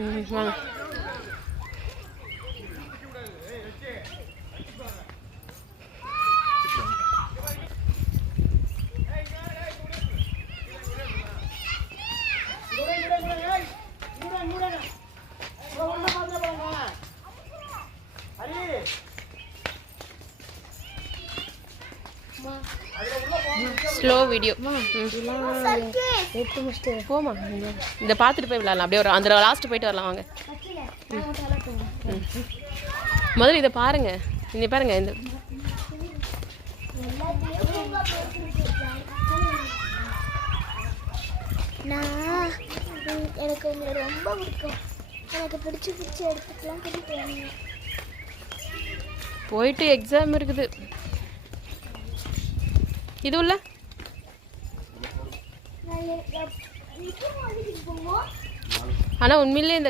வாங்க. Slow video போமா. இதை பார்த்துட்டு போய் விளாட்லாம். அப்படியே ஒரு அந்த லாஸ்ட்டு போயிட்டு வரலாம் வாங்க. முதல்ல இதை பாருங்க. இங்கே பாருங்க. இந்த நான் எனக்கு உங்களை ரொம்ப பிடிக்கும். எனக்கு பிடிச்ச இடத்துக்குலாம் கூட்டிட்டு வாங்க. போயிட்டு எக்ஸாம் இருக்குது. இது உள்ள ஆனால் உண்மையிலே இந்த